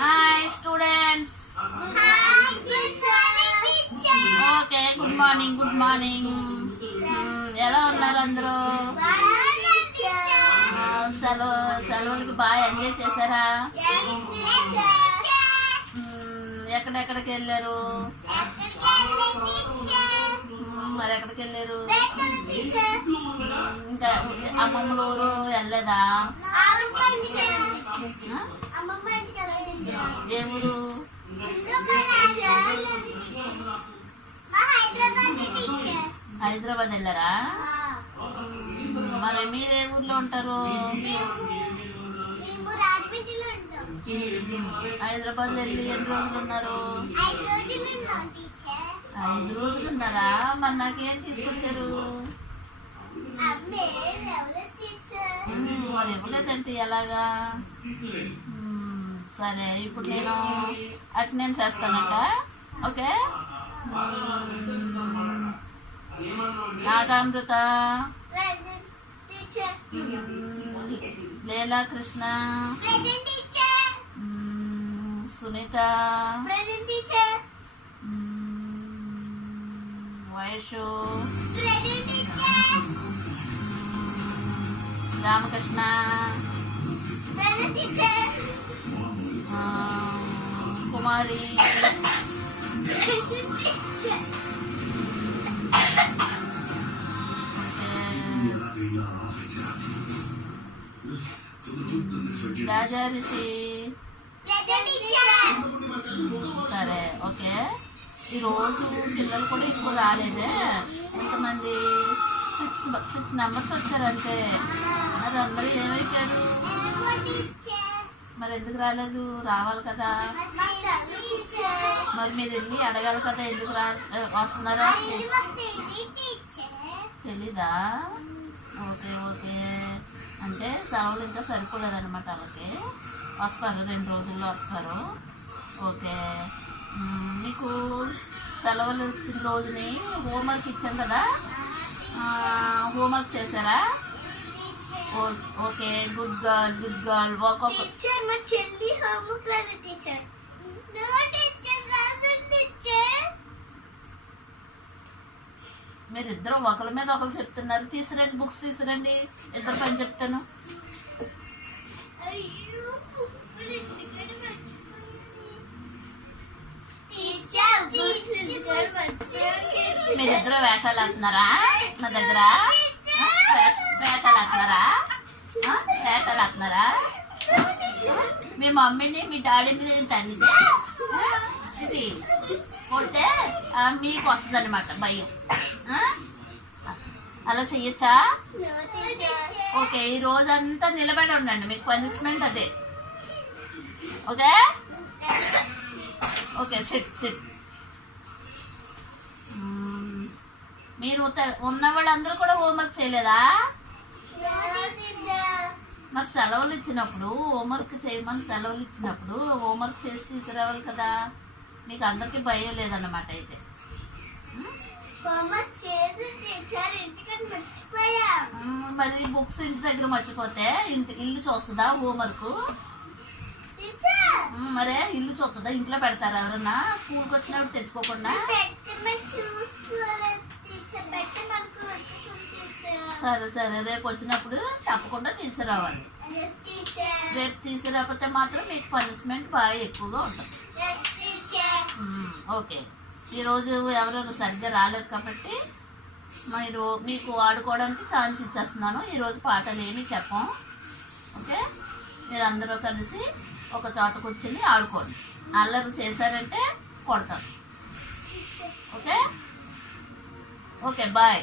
Hi students. Okay, good morning. Good morning. ఎలా ఉన్నారు అందరూ? సెలవులకి బాగా ఎంజాయ్ చేశారా? ఎక్కడెక్కడికి వెళ్ళారు? మరి ఎక్కడికి వెళ్ళారు? ఇంకా అమ్మమ్మల ఊరు వెళ్ళలేదా? ఏ ఊరు? హైదరాబాద్ వెళ్ళారా? మరి మీరు ఏ ఊర్లో ఉంటారు? హైదరాబాద్ వెళ్ళి ఎన్ని రోజులు ఉన్నారు? 5 రోజులు ఉన్నారా? మరి నాకేం తీసుకొచ్చారు? మరి ఇవ్వలేదంటే ఎలాగా? సరే, ఇప్పుడు నేను అటెండెన్స్ వేస్తానంట. ఓకే. నాగామృత, లీలా కృష్ణ, సునీత, వయసు, రామకృష్ణ, కుమారి, రాజారిషి. సరే, ఓకే. ఈరోజు పిల్లలు కూడా ఎక్కువ రాలేదే. ఎంతమంది? 6 మెంబర్స్ వచ్చారంటే. మరి అందరూ ఏమైపోయారు? మరి ఎందుకు రాలేదు? రావాలి కదా. మరి మీరు వెళ్ళి అడగాలి కదా ఎందుకు వస్తున్నారా? తెలీదా? Okay, okay. అంటే సెలవులు ఇంకా సరిపోలేదన్నమాట. వాళ్ళకి వస్తారు, 2 రోజుల్లో వస్తారు. ఓకే. మీకు సెలవులు వచ్చిన రోజుని హోంవర్క్ ఇచ్చాం కదా, హోంవర్క్ చేశారా? Okay, good girl, good girl. మీరిద్దరు ఒకరి మీద ఒకరు చెప్తున్నారు. తీసుకురండి, బుక్స్ తీసుకురండి. ఇద్దరు పని చెప్తాను. మీరిద్దరు వేషాలు ఆడుతున్నారా నా దగ్గర? వేషాలు ఆడుతున్నారా? మీ మమ్మీని మీ డాడీని తండ్రితే ఇది కొడితే మీకు వస్తుంది అనమాట భయం. అలా చెయ్యొచ్చా? ఓకే, ఈ రోజంతా నిలబడి ఉండండి. మీకు పనిష్మెంట్ అదే. Okay, okay. సిట్. మీరు ఉన్న వాళ్ళందరూ కూడా హోంవర్క్ చేయలేదా? మరి సెలవులు ఇచ్చినప్పుడు హోంవర్క్ చేయమని సెలవులు ఇచ్చినప్పుడు హోంవర్క్ చేసి తీసుకురావాలి కదా. మీకు అందరికీ భయం లేదన్నమాట. అయితే మరి బుక్స్ ఇంటి దగ్గర మర్చిపోతే ఇల్లు చూస్తుందా హోంవర్క్? మరే ఇల్లు చూస్తుందా? ఇంట్లో పెడతారా ఎవరన్నా? స్కూల్కి వచ్చినప్పుడు తెచ్చుకోకుండా? సరే, రేపు వచ్చినప్పుడు తప్పకుండా తీసుకురావాలి. రేపు తీసుకురాకపోతే మాత్రం మీకు పనిష్మెంట్ బాగా ఎక్కువగా ఉంటుంది. ఓకే. ఈరోజు ఎవరెవరు సరిగ్గా రాలేదు కాబట్టి మీకు ఆడుకోవడానికి ఛాన్స్ ఇచ్చేస్తున్నాను. ఈరోజు పాటలు ఏమీ చెప్పం. ఓకే, మీరు అందరూ కలిసి ఒక చోట కూర్చొని ఆడుకోండి. అల్లరి చేశారంటే కొడతారు. Okay, okay. బాయ్.